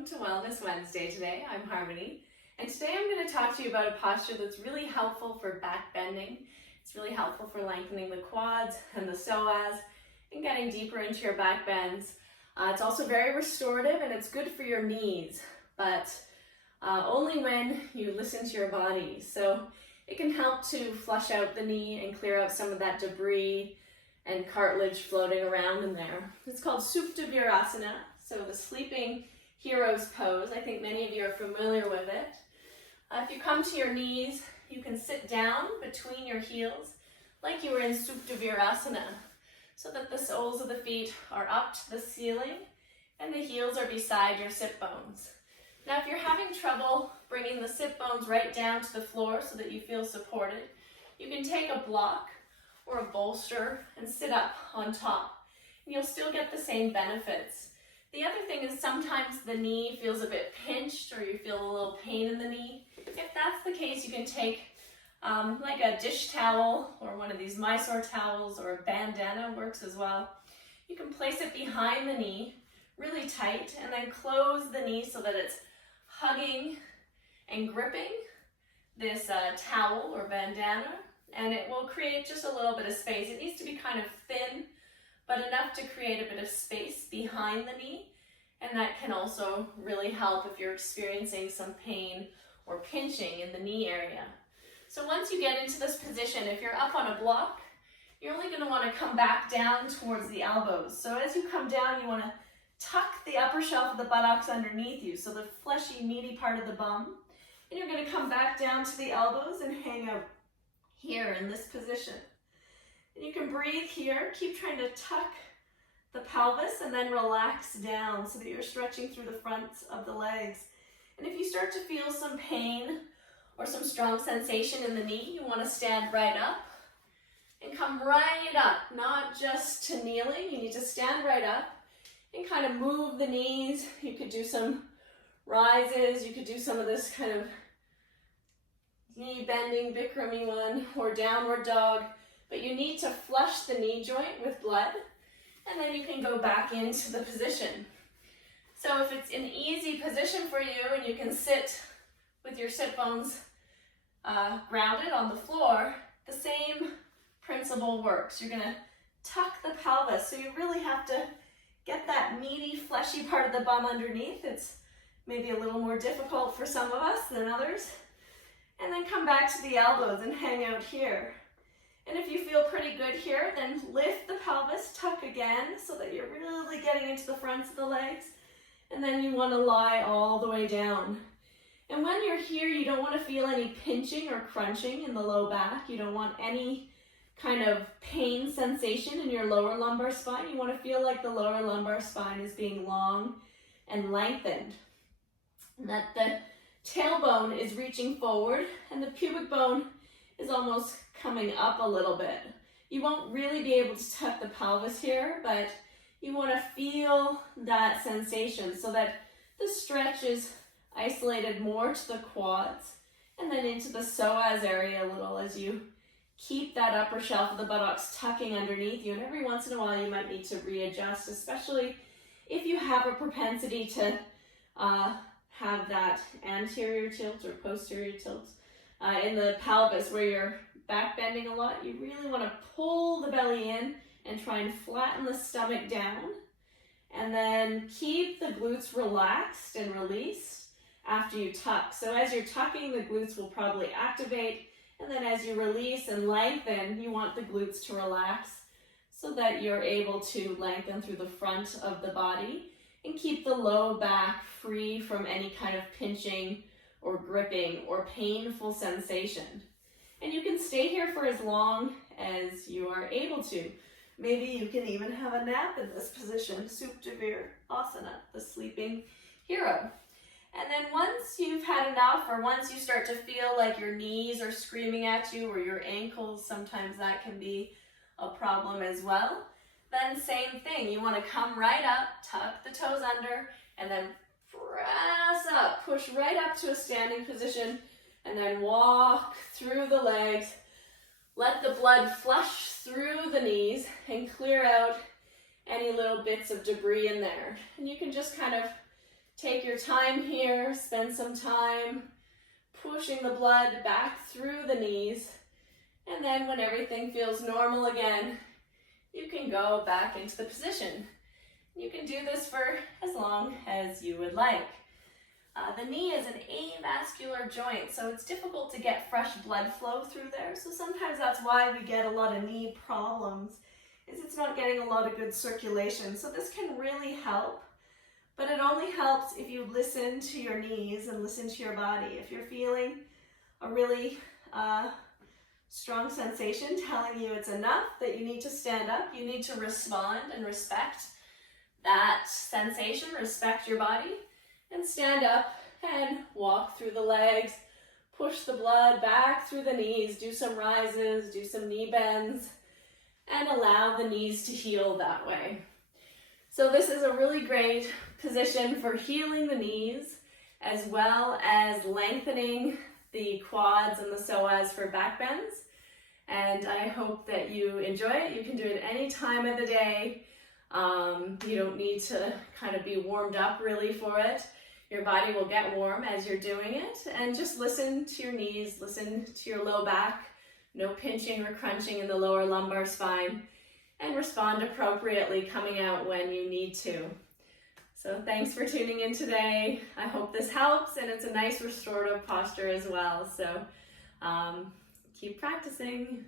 Welcome to Wellness Wednesday today. I'm Harmony, and today I'm going to talk to you about a posture that's really helpful for back bending. It's really helpful for lengthening the quads and the psoas and getting deeper into your back bends. It's also very restorative and it's good for your knees, but only when you listen to your body. So it can help to flush out the knee and clear out some of that debris and cartilage floating around in there. It's called Supta Virasana, so the sleeping hero's pose. I think many of you are familiar with it. If you come to your knees, you can sit down between your heels like you were in Supta Virasana, so that the soles of the feet are up to the ceiling and the heels are beside your sit bones. Now, if you're having trouble bringing the sit bones right down to the floor so that you feel supported, you can take a block or a bolster and sit up on top, and you'll still get the same benefits. The other thing is sometimes the knee feels a bit pinched or you feel a little pain in the knee. If that's the case, you can take like a dish towel or one of these Mysore towels, or a bandana works as well. You can place it behind the knee really tight and then close the knee so that it's hugging and gripping this towel or bandana, and it will create just a little bit of space. It needs to be kind of thin, but enough to create a bit of space behind the knee, and that can also really help if you're experiencing some pain or pinching in the knee area. So once you get into this position, if you're up on a block, you're only going to want to come back down towards the elbows. So as you come down, you want to tuck the upper shelf of the buttocks underneath you, so the fleshy, meaty part of the bum, and you're going to come back down to the elbows and hang out here in this position. And you can breathe here. Keep trying to tuck the pelvis and then relax down so that you're stretching through the fronts of the legs. And if you start to feel some pain or some strong sensation in the knee, you want to stand right up and come right up, not just to kneeling. You need to stand right up and kind of move the knees. You could do some rises. You could do some of this kind of knee bending, Bikrami one, or downward dog. But you need to flush the knee joint with blood, and then you can go back into the position. So if it's an easy position for you and you can sit with your sit bones grounded on the floor, the same principle works. You're going to tuck the pelvis, so you really have to get that meaty, fleshy part of the bum underneath. It's maybe a little more difficult for some of us than others. And then come back to the elbows and hang out here. And if you feel pretty good here, then lift the pelvis, tuck again so that you're really getting into the fronts of the legs. And then you want to lie all the way down. And when you're here, you don't want to feel any pinching or crunching in the low back. You don't want any kind of pain sensation in your lower lumbar spine. You want to feel like the lower lumbar spine is being long and lengthened, and that the tailbone is reaching forward and the pubic bone is almost coming up a little bit. You won't really be able to tuck the pelvis here, but you want to feel that sensation so that the stretch is isolated more to the quads and then into the psoas area a little, as you keep that upper shelf of the buttocks tucking underneath you. And every once in a while you might need to readjust, especially if you have a propensity to have that anterior tilt or posterior tilt in the pelvis where you're back bending a lot. You really want to pull the belly in and try and flatten the stomach down, and then keep the glutes relaxed and released after you tuck. So as you're tucking, the glutes will probably activate, and then as you release and lengthen, you want the glutes to relax so that you're able to lengthen through the front of the body and keep the low back free from any kind of pinching or gripping or painful sensation. And you can stay here for as long as you are able to. Maybe you can even have a nap in this position, Supta Virasana, the sleeping hero. And then once you've had enough, or once you start to feel like your knees are screaming at you, or your ankles, sometimes that can be a problem as well, then same thing. You want to come right up, tuck the toes under, and then press up, push right up to a standing position, and then walk through the legs. Let the blood flush through the knees and clear out any little bits of debris in there. And you can just kind of Take your time here, spend some time pushing the blood back through the knees. And then when everything feels normal again, you can go back into the position. You can do this for as long as you would like. The knee is an avascular joint, so it's difficult to get fresh blood flow through there. So sometimes that's why we get a lot of knee problems, is it's not getting a lot of good circulation. So this can really help, but it only helps if you listen to your knees and listen to your body. If you're feeling a really strong sensation telling you it's enough, that you need to stand up, you need to respond and respect that sensation, respect your body, and stand up and walk through the legs, push the blood back through the knees, do some rises, do some knee bends, and allow the knees to heal that way. So this is a really great position for healing the knees, as well as lengthening the quads and the psoas for back bends. And I hope that you enjoy it. You can do it any time of the day. You don't need to kind of be warmed up really for it. Your body will get warm as you're doing it. And just listen to your knees, listen to your low back, no pinching or crunching in the lower lumbar spine, and respond appropriately, coming out when you need to. So thanks for tuning in today. I hope this helps, and it's a nice restorative posture as well. So keep practicing.